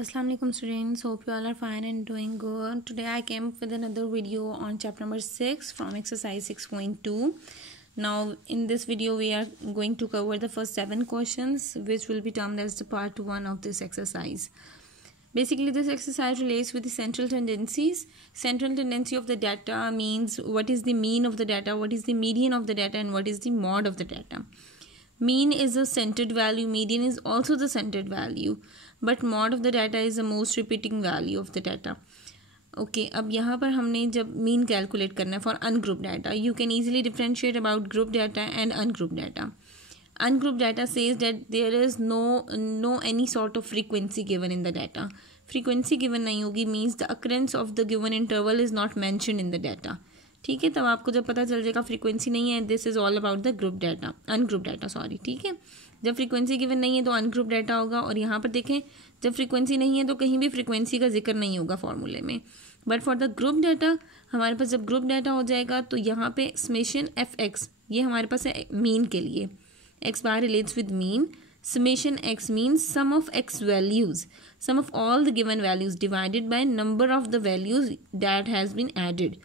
Assalamu alaikum students, hope you all are fine and doing good. Today I came up with another video on chapter number 6 from exercise 6.2. Now in this video we are going to cover the first 7 questions which will be termed as the part 1 of this exercise. Basically this exercise relates with the central tendencies. Central tendency of the data means what is the mean of the data, what is the median of the data, and what is the mode of the data. Mean is a centered value, median is also the centered value, but mode of the data is the most repeating value of the data. Okay, अब यहाँ पर हमने जब mean calculate करना है for ungrouped data, you can easily differentiate about group data and ungrouped data. Ungrouped data says that there is no any sort of frequency given in the data. Frequency given नहीं होगी means the occurrence of the given interval is not mentioned in the data. ठीक है, तब आपको जब पता चल जाएगा फ्रीक्वेंसी नहीं है, this is all about the group data, ungroup data sorry. ठीक है, जब फ्रीक्वेंसी गिवन नहीं है तो अनग्रुप डाटा होगा. और यहाँ पर देखें जब फ्रीक्वेंसी नहीं है तो कहीं भी फ्रीक्वेंसी का जिक्र नहीं होगा फॉर्मूले में. But for the group data हमारे पास जब ग्रुप डाटा हो जाएगा तो यहाँ पे समेशन एफ एक्स ये हमारे पास है मीन के लिए. X bar relates with mean. Summation x means sum of x values, sum of all the given values divided by number of the values that has been added.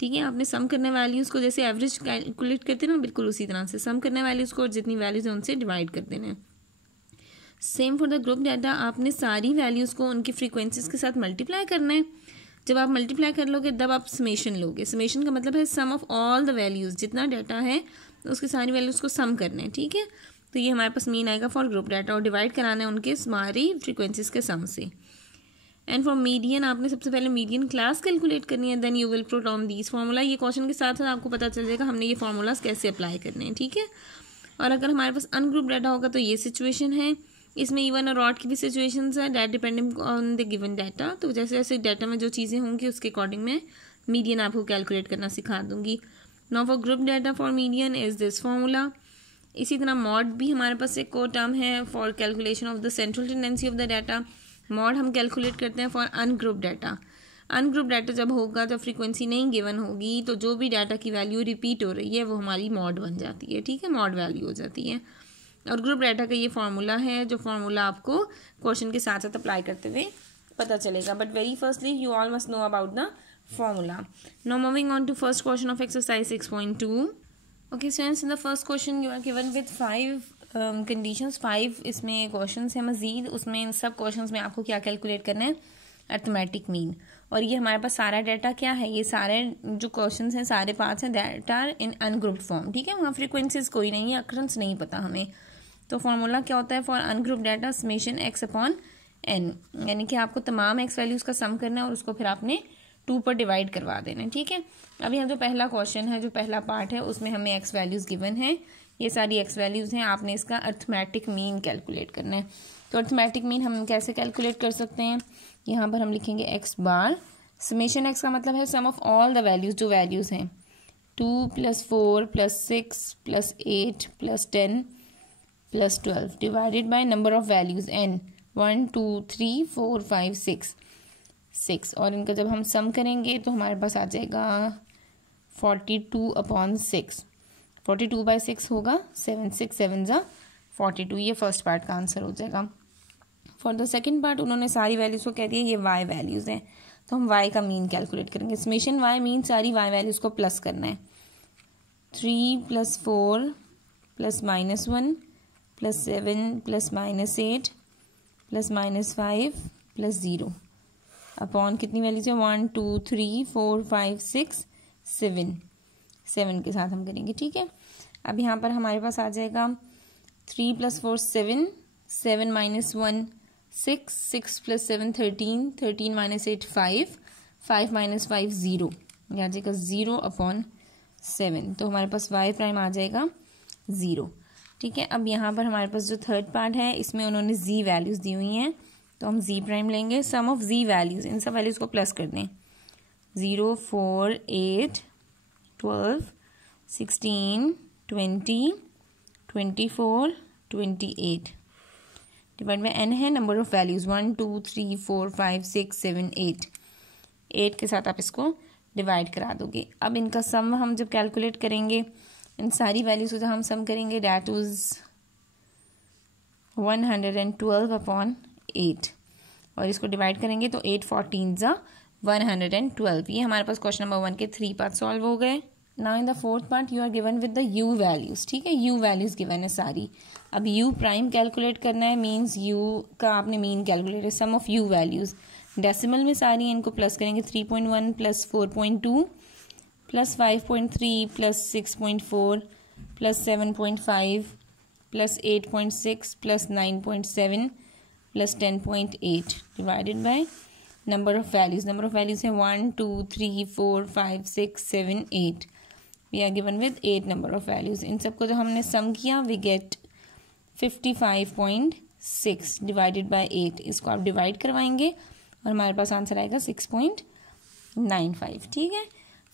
ठीक है, आपने सम करने values को जैसे एवरेज कैलकुलेट करते हैं ना, बिल्कुल उसी तरह से सम करने वैल्यूज़ को जितनी वैल्यूज़ हैं उनसे डिवाइड कर देना है. Same for the group data, आपने सारी वैल्यूज़ को उनकी फ्रीक्वेंसीज के साथ मल्टीप्लाई करना है. जब आप मल्टीप्लाई कर लोगे तब आप समेशन लोगे. समेशन का मतलब है sum of all the values, जितना डाटा है उसकी सारी वैल्यूज़ को सम करना है. ठीक है, तो ये हमारे पास मीन आएगा फॉर ग्रुप डाटा और डिवाइड कराना है उनके सारी फ्रीक्वेंसीज के सम से. एंड फॉर मीडियन आपने सबसे पहले मीडियन क्लास कैलकुलेट करनी है. Then you will put on these formula. ये क्वेश्चन के साथ साथ आपको पता चल जाएगा हमने ये फार्मूलाज कैसे अप्लाई करने हैं. ठीक है, और अगर हमारे पास अनग्रुप डाटा होगा तो ये सिचुएशन है. इसमें इवन और ऑड की भी सिचुएशंस है, that depending on the given data. तो जैसे जैसे डाटा में जो चीज़ें होंगी उसके अकॉर्डिंग मैं मीडियन आपको कैलकुलेट करना सिखा दूंगी. Now for group data for median is this formula. इसी तरह मॉड भी हमारे पास एक को टर्म है for calculation of the central tendency of the data. Mod हम कैलकुलेट करते हैं for ungroup data. Ungroup data जब होगा, जब फ्रीक्वेंसी नहीं गिवन होगी, तो जो भी डाटा की वैल्यू रिपीट हो रही है वो हमारी मॉड बन जाती है. ठीक है, मॉड वैल्यू हो जाती है. और ग्रुप डाटा का ये फार्मूला है, जो फार्मूला आपको क्वेश्चन के साथ साथ अप्लाई करते हुए पता चलेगा. But very firstly you all must know about the formula. Now moving on to first question of exercise 6.2. Okay students, in the first question you are given with 5 conditions. 5 इसमें questions हैं मजीद. उसमें इन सब questions में आपको क्या calculate करना है, arithmetic mean. और ये हमारे पास सारा डाटा क्या है, ये सारे जो क्वेश्चंस हैं सारे पार्ट्स हैं that are in ungrouped form. ठीक है, वहाँ फ्रीक्वेंसीज कोई नहीं है, अकरेंस नहीं पता हमें. तो फॉर्मूला क्या होता है for ungrouped data, summation x upon n. यानी कि आपको तमाम एक्स वैल्यूज़ का सम करना है और उसको फिर आपने 2 पर डिवाइड करवा देना है. ठीक है, अब यहाँ जो पहला क्वेश्चन है, जो पहला पार्ट है, उसमें हमें एक्स वैल्यूज़ गिवन है. ये सारी एक्स वैल्यूज़ हैं, आपने इसका अर्थमेटिक मीन कैलकुलेट करना है. तो अर्थमेटिक मीन हम कैसे कैलकुलेट कर सकते हैं, यहाँ पर हम लिखेंगे एक्स बार. समेशन एक्स का मतलब है sum of all the values, जो वैल्यूज़ हैं 2 + 4 + 6 + 8 + 10 + 12 divided by number of values n 1 2 3 4 5 6. और इनका जब हम सम करेंगे तो हमारे पास आ जाएगा 42/6. 42/6 होगा, 7 6 7 = 42. ये फर्स्ट पार्ट का आंसर हो जाएगा. फॉर द सेकंड पार्ट उन्होंने सारी वैल्यूज़ को कह दिया ये y वैल्यूज़ हैं, तो हम y का मीन कैलकुलेट करेंगे. समेशन y मीन सारी y वैल्यूज़ को प्लस करना है. 3 + 4 + -1 + 7 + -8 + -5 + 0 अपॉन कितनी वैल्यूज है 1 2 3 4 5 6 7 के साथ हम करेंगे. ठीक है, अब यहाँ पर हमारे पास आ जाएगा 3 + 4 7 7 - 1 6 6 + 7 13 13 - 8 5 5 - 5 0. यह आ जाएगा 0/7. तो हमारे पास y प्राइम आ जाएगा 0. ठीक है, अब यहाँ पर हमारे पास जो थर्ड पार्ट है इसमें उन्होंने z वैल्यूज़ दी हुई हैं, तो हम z प्राइम लेंगे. सम ऑफ z वैल्यूज़, इन सब वैल्यूज़ को प्लस कर दें. 0 4 8 12 16 20 24 28 डिवाइड बाय n है नंबर ऑफ वैल्यूज़ 1 2 3 4 5 6 7 8 के साथ आप इसको डिवाइड करा दोगे. अब इनका सम हम जब कैलकुलेट करेंगे, इन सारी वैल्यूज़ को जब हम सम करेंगे, डैट वाज 112/8. और इसको डिवाइड करेंगे तो 8 14 ज़ा 112। ये हमारे पास क्वेश्चन नंबर 1 के 3 पार्ट सॉल्व हो गए। Now in the fourth part you are given with the u values. ठीक है, यू वैल्यूज गिवन है सारी। अब यू प्राइम कैलकुलेट करना है, मीन्स यू का आपने मीन कैलकुलेट है, sum of you values decimal में सारी हैं, इनको प्लस करेंगे 3.1 plus 4.2 plus 5.3 plus 6.4 plus 7.5 plus 8.6 plus 9.7 plus 10.8 divided by number of values. Number of values है 1 2 3 4 5 6 7 8। We are given with 8 number of values. इन सबको जो हमने सम किया वी गेट 55.6 डिवाइडेड बाय 8। इसको आप डिवाइड करवाएंगे और हमारे पास आंसर आएगा 6.95। ठीक है,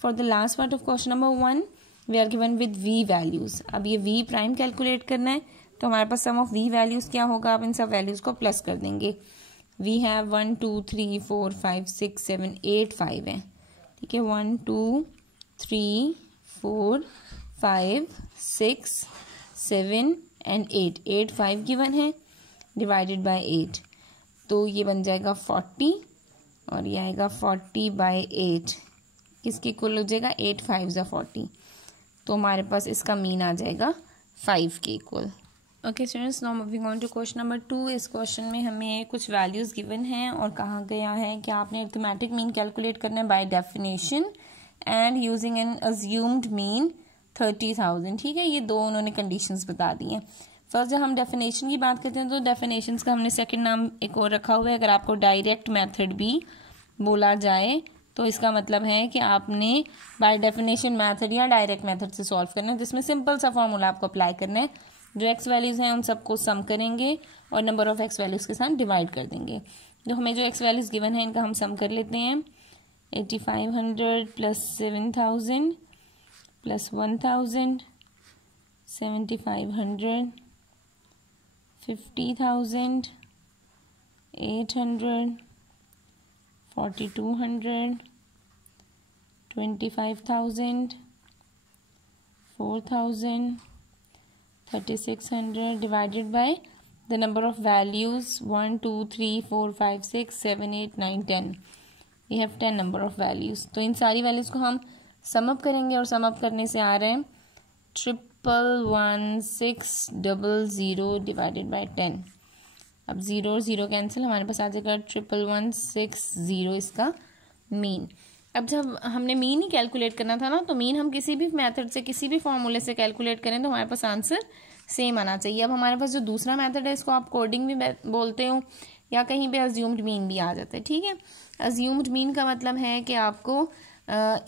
for the last part of question number 1 we are given with v values. अब ये वी प्राइम कैलकुलेट करना है, तो हमारे पास सम ऑफ वी वैल्यूज क्या होगा, आप इन सब वैल्यूज को प्लस कर देंगे। वी हैव 1 2 3 4 5 6 7 8 5 है। ठीक है, 1 2 3 4 5 6 7 एंड 8 8 5 गिवन है डिवाइडेड बाय 8, तो ये बन जाएगा 40 और ये आएगा 40 बाय 8। किसके इक्वल हो जाएगा, 8 5 ज़ा 40, तो हमारे पास इसका मीन आ जाएगा 5 के equal. Okay students, now moving on to question number 2। इस क्वेश्चन में हमें कुछ वैल्यूज़ गिवन हैं और कहा गया है कि आपने अरिथमेटिक मीन कैलकुलेट करना है by definition and using an assumed mean 30,000। ठीक है, ये दो उन्होंने कंडीशंस बता दी हैं। फर्स्ट जब हम डेफिनेशन की बात करते हैं तो डेफिनेशंस का हमने सेकंड नाम एक और रखा हुआ है। अगर आपको डायरेक्ट मेथड भी बोला जाए तो इसका मतलब है कि आपने बाय डेफिनेशन मेथड या डायरेक्ट मेथड से सॉल्व करना है, जिसमें सिंपल सा फॉर्मूला आपको अप्लाई करना है। जो एक्स वैल्यूज़ हैं उन सबको सम करेंगे और नंबर ऑफ एक्स वैल्यूज़ के साथ डिवाइड कर देंगे। जो हमें जो एक्स वैल्यूज़ गिवन है इनका हम सम कर लेते हैं। 8500 plus 7000 plus 1000 7500 50,000 800 4200 25,000 4,000 3600 divided by the number of values 1 2 3 4 5 6 7 8 9 10। we have 10 number of values। तो इन सारी वैल्यूज़ को हम सम अप करेंगे और सम अप करने से आ रहे हैं 111,600 डिवाइडेड बाय 10। अब 0 और 0 कैंसिल, हमारे पास आ जाएगा 111,600 इसका मीन। अब जब हमने मीन ही कैलकुलेट करना था ना, तो मीन हम किसी भी मेथड से किसी भी फॉर्मूले से कैलकुलेट करें तो हमारे पास आंसर सेम आना चाहिए। अब हमारे पास जो दूसरा मेथड है इसको आप कोडिंग भी बोलते हो या कहीं पे अज्यूम्ड मीन भी आ जाता है। ठीक है, अज्यूम्ड मीन का मतलब है कि आपको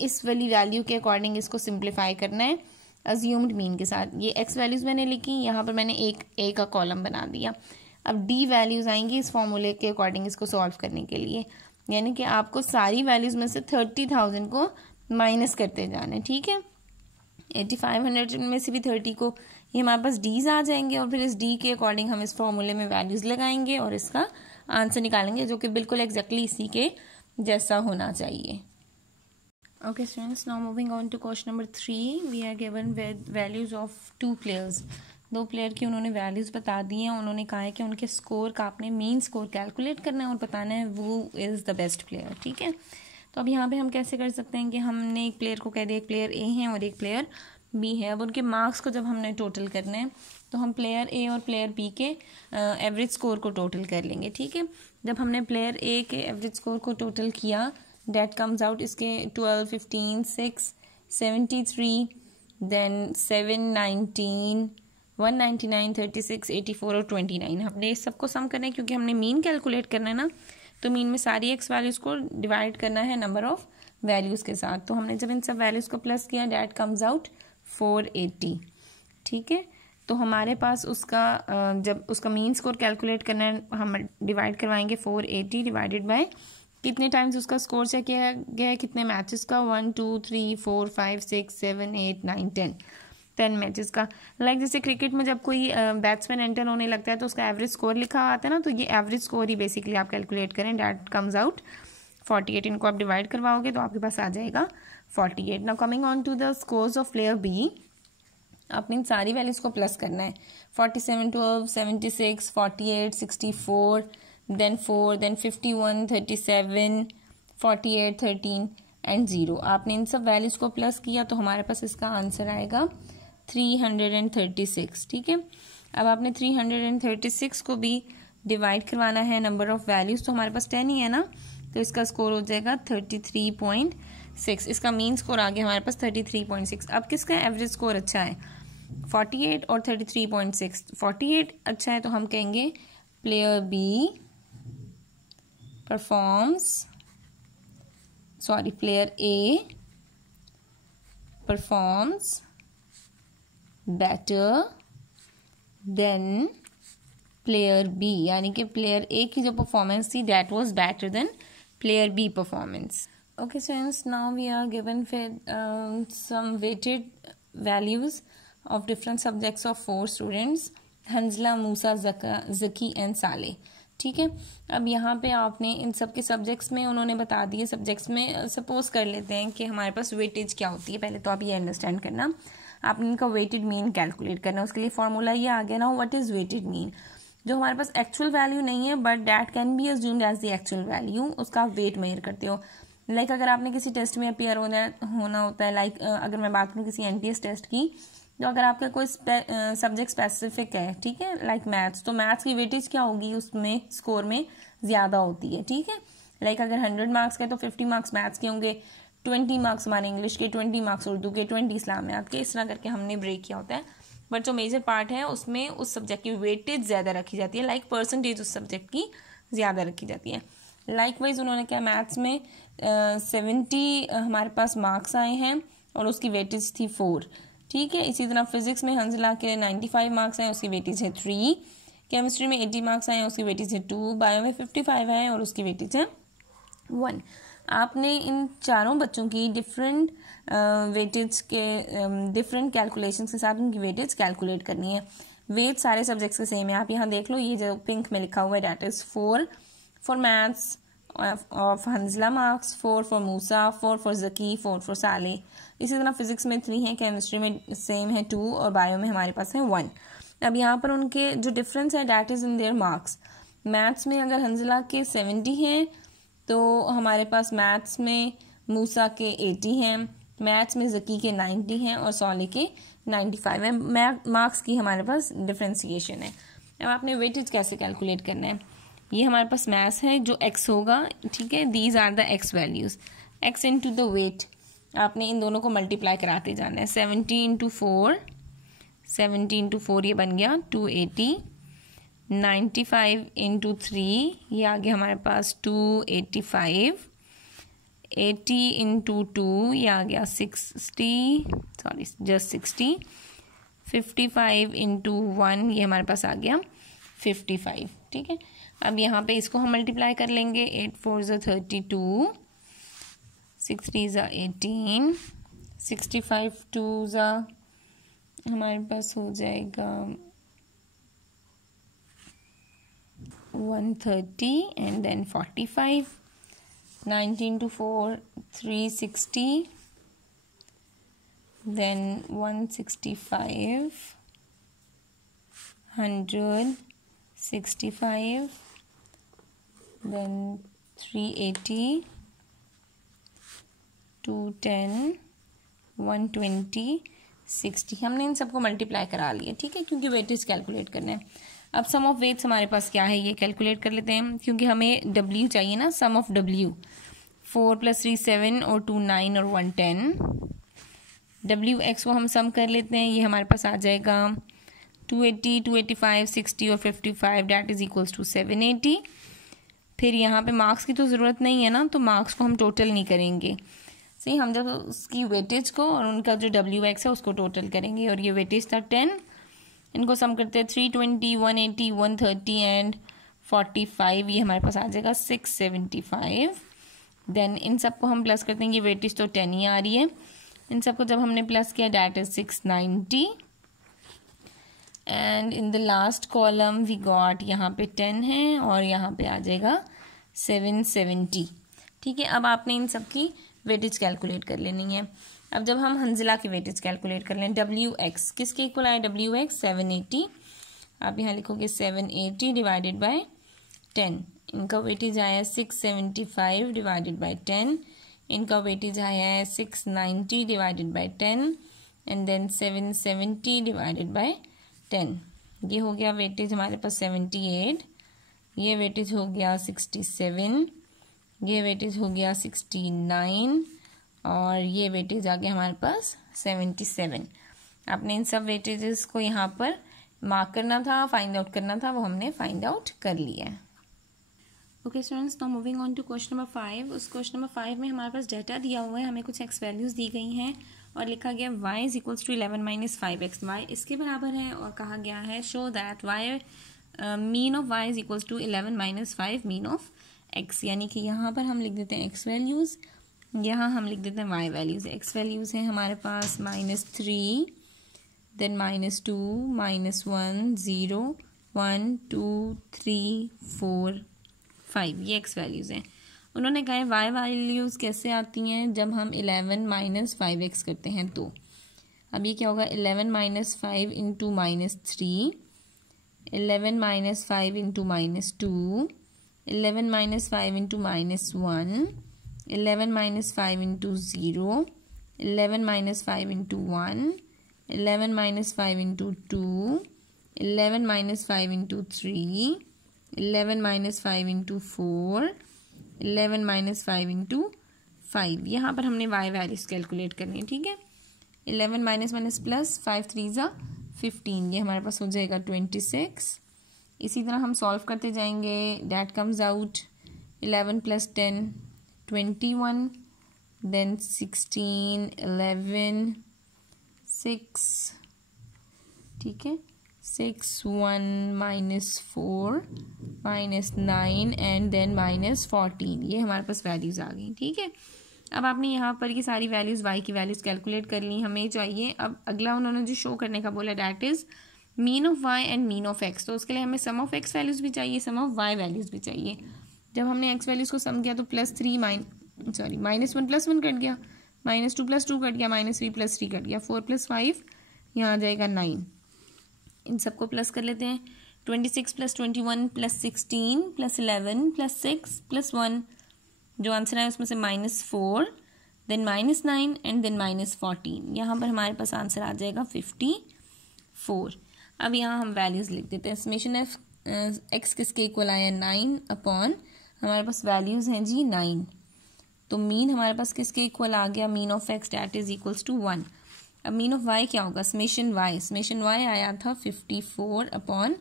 इस वाली वैल्यू के अकॉर्डिंग इसको सिंप्लीफाई करना है अज्यूम्ड मीन के साथ। ये एक्स वैल्यूज़ मैंने लिखी, यहाँ पर मैंने एक ए का कॉलम बना दिया। अब डी वैल्यूज़ आएंगी इस फॉर्मूले के अकॉर्डिंग इसको सॉल्व करने के लिए, यानी कि आपको सारी वैल्यूज़ में से 30,000 को माइनस करते जाना है। ठीक है, 8500 में से भी 30 को, ये हमारे पास डीज आ जाएंगे और फिर इस डी के अकॉर्डिंग हम इस फॉर्मूले में वैल्यूज़ लगाएंगे और इसका आंसर निकालेंगे जो कि बिल्कुल एग्जैक्टली इसी के जैसा होना चाहिए। Okay students, now moving on to question number 3, we are given with values of 2 players। दो प्लेयर की उन्होंने वैल्यूज़ बता दी हैं। उन्होंने कहा है कि उनके स्कोर का आपने मीन स्कोर कैलकुलेट करना है और बताना है वो इज़ द बेस्ट प्लेयर। ठीक है, तो अब यहाँ पे हम कैसे कर सकते हैं कि हमने एक प्लेयर को कह दिया एक प्लेयर ए है और एक प्लेयर बी है। अब उनके मार्क्स को जब हमने टोटल करना है तो हम प्लेयर ए और प्लेयर बी के एवरेज स्कोर को टोटल कर लेंगे। ठीक है, जब हमने प्लेयर ए के एवरेज स्कोर को टोटल किया that comes out इसके 12 15 6 73 then 7 19 199 36 84 और 29। हमने इस सबको सम करना है क्योंकि हमने मीन कैलकुलेट करना है ना, तो मीन में सारी एक्स वैल्यूज़ को डिवाइड करना है नंबर ऑफ वैल्यूज़ के साथ। तो हमने जब इन सब वैल्यूज़ को प्लस किया डैट कम्स आउट 480। ठीक है, तो हमारे पास उसका जब उसका मीन स्कोर कैलकुलेट करना है हम डिवाइड करवाएंगे 480 डिवाइडेड बाय कितने टाइम्स उसका स्कोर चेक किया गया है, कितने मैचेस का, 1 2 3 4 5 6 7 8 9 10 मैचेस का। लाइक जैसे क्रिकेट में जब कोई बैट्समैन एंटर होने लगता है तो उसका एवरेज स्कोर लिखा आता है ना, तो ये एवरेज स्कोर ही बेसिकली आप कैलकुलेट करें, डैट कम्स आउट 48। इनको आप डिवाइड करवाओगे तो आपके पास आ जाएगा 48। Now coming on to the scores of player B, आपने इन सारी वैल्यूज़ को प्लस करना है 47 12 76 48 64 then 4, then 51, 37, 48, 13 एंड 0। आपने इन सब वैल्यूज को प्लस किया तो हमारे पास इसका आंसर आएगा 336। ठीक है, अब आपने 336 को भी डिवाइड करवाना है नंबर ऑफ वैल्यूज, तो हमारे पास 10 ही है ना, तो इसका स्कोर हो जाएगा 33.6। इसका मीन स्कोर आ गया हमारे पास 33.6। अब किसका एवरेज स्कोर अच्छा है, 48 और 33.6। 48 अच्छा है तो हम कहेंगे player B player A performs better than player B, यानी कि प्लेयर ए की जो परफॉर्मेंस थी that was better than player B performance. Okay students, now we are given some weighted values of different subjects of 4 students, Hanzala, Musa, Zaki and Saleh. ठीक है, अब यहाँ पे आपने इन सब के सब्जेक्ट्स में उन्होंने बता दिए। सब्जेक्ट्स में सपोज कर लेते हैं कि हमारे पास वेटेज क्या होती है। पहले तो आप ये अंडरस्टैंड करना, आपने इनका वेटेड मीन कैलकुलेट करना। उसके लिए फॉर्मूला ये आ गया ना, व्हाट इज वेटेड मीन, जो हमारे पास एक्चुअल वैल्यू नहीं है but that can be assumed as the actual value, उसका आप वेट मेजर करते हो। लाइक अगर आपने किसी टेस्ट में अपियर होना होता है, लाइक अगर मैं बात करूँ किसी NTS टेस्ट की, तो अगर आपका कोई सब्जेक्ट स्पेसिफिक है, ठीक है, लाइक मैथ्स, तो मैथ्स की वेटेज क्या होगी, उसमें स्कोर में ज़्यादा होती है। ठीक है, लाइक अगर 100 मार्क्स के तो 50 मार्क्स मैथ्स के होंगे, 20 मार्क्स हमारे इंग्लिश के, 20 मार्क्स उर्दू के, 20 इस्लामियात के, इस तरह करके हमने ब्रेक किया होता है। बट जो मेजर पार्ट है उसमें उस सब्जेक्ट की वेटेज ज़्यादा रखी जाती है, लाइक परसेंटेज उस सब्जेक्ट की ज़्यादा रखी जाती है। लाइक वाइज उन्होंने क्या, मैथ्स में 70 हमारे पास मार्क्स आए हैं और उसकी वेटेज थी 4। ठीक है, इसी तरह फिजिक्स में हंजला के 95 मार्क्स आए, उसकी वेटेज है 3। केमिस्ट्री में 80 मार्क्स आए हैं, उसकी वेटेज है 2। बायो में 55 है और उसकी वेटेज है 1। आपने इन चारों बच्चों की डिफरेंट वेटेज के डिफरेंट कैलकुलेशन के साथ उनकी वेटेज कैलकुलेट करनी है। वेट सारे सब्जेक्ट्स के सेम है, आप यहाँ देख लो, ये जो पिंक में लिखा हुआ है that is 4 for maths of Hanzala marks, 4 for Musa, 4 for Zaki, 4 for साले। इसी तरह फिजिक्स में 3 है, केमिस्ट्री में सेम है 2 और बायो में हमारे पास है 1। अब यहाँ पर उनके जो डिफरेंस है that is in their marks. Maths में अगर हंजला के 70 हैं तो हमारे पास मैथ्स में मूसा के 80 हैं, मैथ्स में जकी के 90 हैं और साले के 95 है। मार्क्स की हमारे पास डिफ्रेंसिएशन है। अब आपने वेटेज कैसे कैलकुलेट करना है, ये हमारे पास मैथ्स है जो x होगा। ठीक है, these are the x values, x into the weight, आपने इन दोनों को मल्टीप्लाई कराते जाना है। 70 इंटू 4 ये बन गया 280, 95 इंटू 3 ये आ गया हमारे पास 285, 80 इंटू 2 ये आ गया 60, जस्ट 55 इंटू 1 ये हमारे पास आ गया 55। ठीक है, अब यहाँ पे इसको हम मल्टीप्लाई कर लेंगे। 8 4 ज़ा 32, 6 3 ज़ा 18, 65 2 ज़ा हमारे पास हो जाएगा 130 and then 45, 19 to 4 360, then 165, 165, then 380, 210, 120, 60। हमने इन सबको मल्टीप्लाई करा लिया। ठीक है, क्योंकि वेटेज कैलकुलेट करना है। अब सम ऑफ वेट्स हमारे पास क्या है ये कैलकुलेट कर लेते हैं, क्योंकि हमें W चाहिए ना, सम ऑफ W। 4 + 3 7 और 2 9 और 1 10। WX को हम सम कर लेते हैं, ये हमारे पास आ जाएगा 280, 285, 60 और 55 डैट इज इक्वल्स टू 780। फिर यहाँ पे मार्क्स की तो ज़रूरत नहीं है ना, तो मार्क्स को हम टोटल नहीं करेंगे। सही, हम जब उसकी वेटेज को और उनका जो WX है उसको टोटल करेंगे। और ये वेटेज था 10, इनको सम करते हैं 320, 180, 130 एंड 45, ये हमारे पास आ जाएगा 675। देन इन सबको हम प्लस करते हैं, ये वेटेज तो 10 ही आ रही है। इन सबको जब हमने प्लस किया that is 690 and in the last column we got, यहाँ पे 10 है और यहाँ पे आ जाएगा 770। ठीक है, अब आपने इन सब की वेटेज कैलकुलेट कर लेनी है। अब जब हम हंजिला की वेटेज कैलकुलेट कर लें, WX किसके इक्वल आया, WX 780। आप यहाँ लिखोगे 780 डिवाइडेड बाय 10, इनका वेटेज आया है 675 डिवाइडेड बाय 10, इनका वेटेज आया है 690 divided by 10 and then 770 divided by 10। ये हो गया वेटेज हमारे पास 78, ये वेटेज हो गया 67, ये वेटेज हो गया 69 और ये वेटेज आ गया हमारे पास 77। आपने इन सब वेटेजेस को यहाँ पर मार्क करना था, फाइंड आउट करना था, वो हमने फाइंड आउट कर लिया है। Okay students, now moving on to question number 5। उस क्वेश्चन नंबर 5 में हमारे पास डाटा दिया हुआ है, हमें कुछ एक्स वैल्यूज़ दी गई हैं और लिखा गया y is equals to 11 minus 5x, y इसके बराबर है और कहा गया है show that y mean of y is equals to 11 minus 5 mean of x, यानी कि यहाँ पर हम लिख देते हैं x वैल्यूज़, यहाँ हम लिख देते हैं y वैल्यूज़। x वैल्यूज़ हैं हमारे पास -3, देन -2, -1, 0, 1, 2, 3, 4, 5, ये x वैल्यूज़ हैं। उन्होंने कहा है y वैल्यूज़ कैसे आती हैं, जब हम 11 माइनस 5x करते हैं तो। अब ये क्या होगा, 11 minus 5 into -3, 11 minus 5 into -2, 11 minus 5 into -1, 11 minus 5 into 0, 11 minus 5 into 1, 11 minus 5 into 2, 11 minus 5 into 3, 11 minus 5 into 4, 11 minus 5 into 5। यहाँ पर हमने y वैल्यूज कैलकुलेट करनी है, ठीक है। 11 माइनस माइनस प्लस 5 3 ज़ा 15, ये हमारे पास हो जाएगा 26। इसी तरह हम सॉल्व करते जाएंगे, that comes out 11 plus 10 21, then 16, 11, 6, ठीक है, 6, 1, -4, -9 एंड देन -14, ये हमारे पास वैल्यूज़ आ गई, ठीक है। अब आपने यहाँ पर ये सारी वैल्यूज़ y की वैल्यूज़ कैलकुलेट कर ली, हमें चाहिए अब अगला उन्होंने जो शो करने का बोला that is mean of y and mean of x। तो उसके लिए हमें सम ऑफ x वैल्यूज़ भी चाहिए, सम ऑफ y वैल्यूज़ भी चाहिए। जब हमने x वैल्यूज़ को सम किया तो -1 प्लस 1 कट गया, -2 प्लस 2 कट गया, -3 प्लस 3 कट गया, 4 प्लस 5 यहाँ आ जाएगा 9। इन सबको प्लस कर लेते हैं, 26 plus 21 plus 16 plus 11 plus 6 plus 1, जो आंसर है उसमें से -4, देन -9 एंड देन -14। यहाँ पर हमारे पास आंसर आ जाएगा 54। अब यहाँ हम वैल्यूज़ लिख देते हैं। समेशन एफ एक्स किसके इक्वल आया, 9 अपॉन हमारे पास वैल्यूज़ हैं जी 9, तो मीन हमारे पास किसके इक्वल आ गया, mean of x that is equals to 1। अब मीन ऑफ वाई क्या होगा, समेशन वाई आया था 54 अपॉन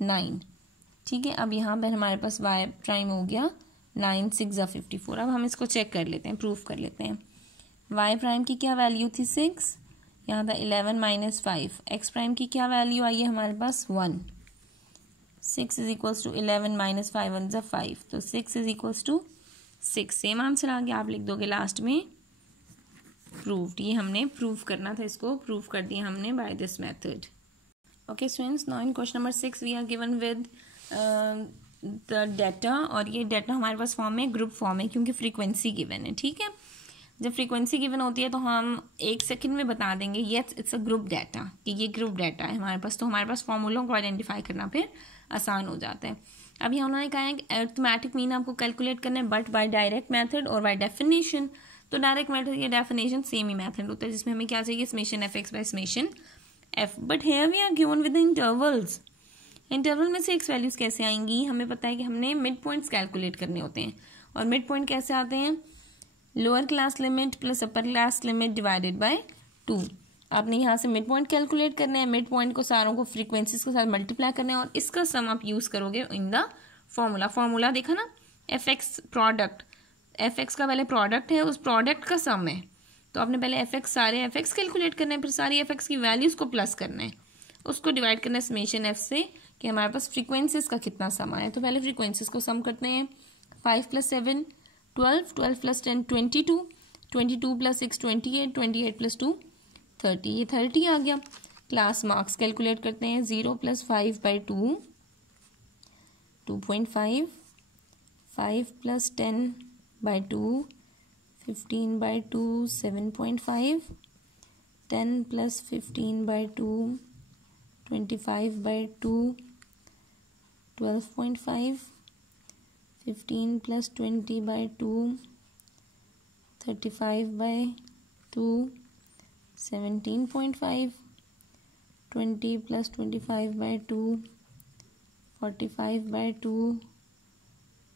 9, ठीक है। अब यहाँ पर हमारे पास वाई प्राइम हो गया 9 6 ज़ा 54। अब हम इसको चेक कर लेते हैं, प्रूफ कर लेते हैं। वाई प्राइम की क्या वैल्यू थी 6, यहाँ था 11 माइनस 5। एक्स प्राइम की क्या वैल्यू आई है हमारे पास 1। 6 इज इक्वल्स टू 11 माइनस 5 1 ज़ा 5, तो 6 is equals to 6। Same answer आ गया, आप लिख दोगे लास्ट में प्रूव्ड। ये हमने प्रूव करना था, इसको प्रूव कर दिया हमने by this method. Okay students, now in question number 6 we are given with the data, और ये डाटा हमारे पास फॉर्म में ग्रुप फॉर्म है क्योंकि फ्रीक्वेंसी गिवन है, ठीक है। जब फ्रीक्वेंसी गिवन होती है तो हम 1 सेकंड में बता देंगे yes it's a group data, कि ये ग्रुप डाटा है हमारे पास, तो हमारे पास फॉर्मूलों को आइडेंटिफाई करना फिर आसान हो जाता है। अब यहाँ उन्होंने कहा है कि अरिथमेटिक मीन आपको कैलकुलेट करना है बट बाय डायरेक्ट मेथड और बाय डेफिनेशन। तो डायरेक्ट मेथड या डेफिनेशन सेम ही मेथड होता है, जिसमें हमें क्या चाहिए, summation f x by summation f. But here we are given with the intervals. Interval में से एक्स वैल्यूज कैसे आएंगी, हमें पता है कि हमने मिड पॉइंट्स कैलकुलेट करने होते हैं, और मिड पॉइंट कैसे आते हैं, lower class limit plus upper class limit divided by 2। आपने यहाँ से मिड पॉइंट कैलकुलेट करना है, मिड पॉइंट को सारों को फ्रीक्वेंसीज के साथ मल्टीप्लाई करना है, और इसका सम आप यूज करोगे इन द फॉर्मूला। फॉर्मूला देखा ना, F x product, F x का पहले प्रोडक्ट है, उस प्रोडक्ट का सम है, तो आपने पहले एफ एक्स सारे एफ एक्स कैलकुलेट करना है, फिर सारी एफ एक्स की वैल्यूज को प्लस करना है, उसको डिवाइड करना है समेशन एफ से कि हमारे पास फ्रीक्वेंसीज का कितना सम आया। तो पहले फ्रीक्वेंसीज को सम करते हैं, 5 प्लस 7 12, 12 प्लस 10 22, 22 प्लस 6 28, 28 प्लस 2 30, ये 30 आ गया। क्लास मार्क्स कैलकुलेट करते हैं, 0 plus 5 by 2 2.5, 5 plus 10 by 2 15 by 2 7.5, 10 plus 15 by 2 25 by 2 12.5, 15 + 20/2, 35/2, 17.5, 20 + 25/2, 45/2,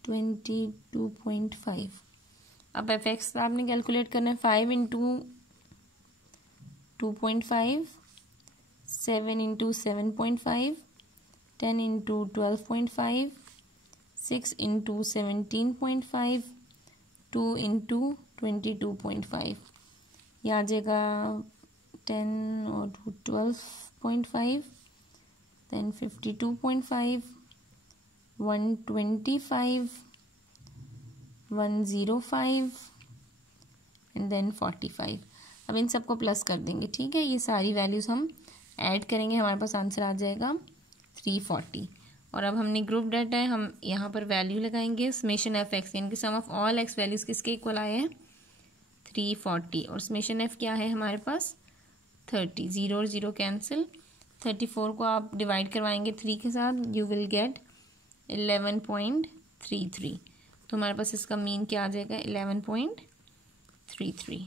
22.5। अब fx का आपने कैलकुलेट करना है 5 × 2.5, 7 × 7.5, 10 × 12.5, 6 × 17.5, 2 × 22.5। यह आ जाएगा 10 और 12.5, then 52.5, 125, 105 एंड देन 45। अब इन सबको प्लस कर देंगे, ठीक है। ये सारी वैल्यूज़ हम ऐड करेंगे, हमारे पास आंसर आ जाएगा 340। और अब हमने ग्रुप डाटा है, हम यहाँ पर वैल्यू लगाएंगे समेशन एफ एक्स, यानी कि सम ऑफ ऑल एक्स वैल्यूज़ किसके इक्वल आए हैं 340। और समेशन एफ क्या है हमारे पास 30, 0 और 0 कैंसिल। 34 को आप डिवाइड करवाएंगे 3 के साथ, यू विल गेट 11.33। तो हमारे पास इसका मीन क्या आ जाएगा 11.33।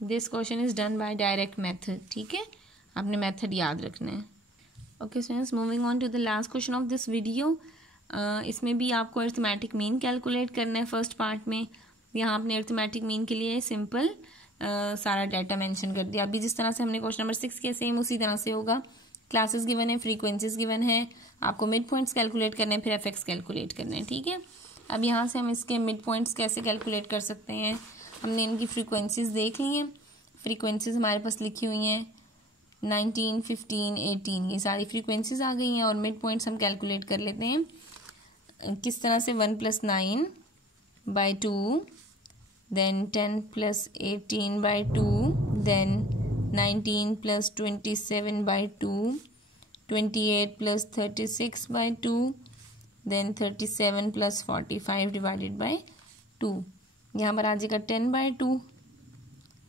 This question is done by direct method, ठीक है। आपने मेथड याद रखना है। Okay students, moving on to the last question of this video. इसमें भी आपको अरिथमेटिक मीन कैलकुलेट करना है फर्स्ट पार्ट में। यहाँ आपने अरिथमेटिक मीन के लिए सिंपल सारा डाटा मेंशन कर दिया। अभी जिस तरह से हमने क्वेश्चन नंबर 6 किया सेम उसी तरह से होगा। क्लासेस गिवन है, फ्रीक्वेंसीज गिवन है, आपको मिड पॉइंट्स कैलकुलेट करने हैं, फिर एफएक्स कैलकुलेट करने हैं, ठीक है। अब यहाँ से हम इसके मिड पॉइंट्स कैसे कैलकुलेट कर सकते हैं, हमने इनकी फ्रीक्वेंसीज देख ली हैं। फ्रीक्वेंसीज हमारे पास लिखी हुई हैं 19, 15, 18, ये सारी फ्रीक्वेंसीज आ गई हैं। और मिड पॉइंट्स हम कैलकुलेट कर लेते हैं किस तरह से 1 + 9/2, then 10 + 18/2, then 19 + 27/2, 28 + 36/2, then 37 + 45/2। यहाँ पर आ जाएगा 10/2,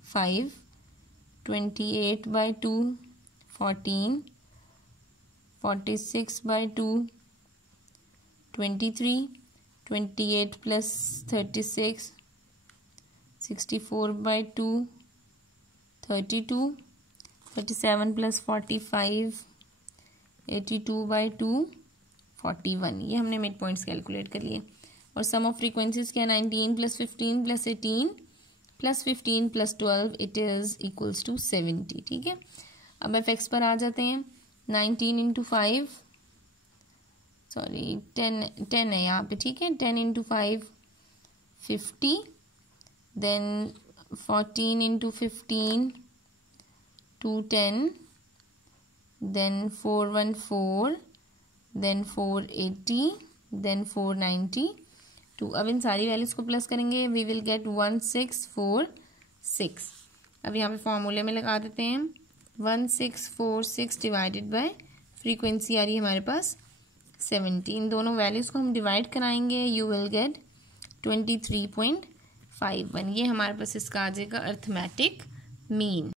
5, 28/2, 14, 46/2, 23, 28 + 36, 64/2, 32, 37 + 45, 82/2, 41। ये हमने मिड पॉइंट्स कैलकुलेट कर लिए। और सम ऑफ फ्रीक्वेंसीज क्या 19 + 15 + 18 + 15 + 12, इट इज़ इक्वल्स टू 70, ठीक है। अब एफएक्स पर आ जाते हैं। 19 × 5, सॉरी 10 है यहाँ पे, ठीक है। 10 × 5, 50, देन 14 × 15, 210, देन 414, देन 480, देन 492। अब इन सारी वैल्यूज़ को प्लस करेंगे, वी विल गेट 1646। अब यहाँ पे फॉर्मूले में लगा देते हैं 1646 डिवाइडेड बाय फ्रीक्वेंसी आ रही है हमारे पास 70। इन दोनों वैल्यूज़ को हम डिवाइड कराएंगे, यू विल गेट 23.51। ये हमारे पास इसका आ जाएगा अरिथमेटिक मीन।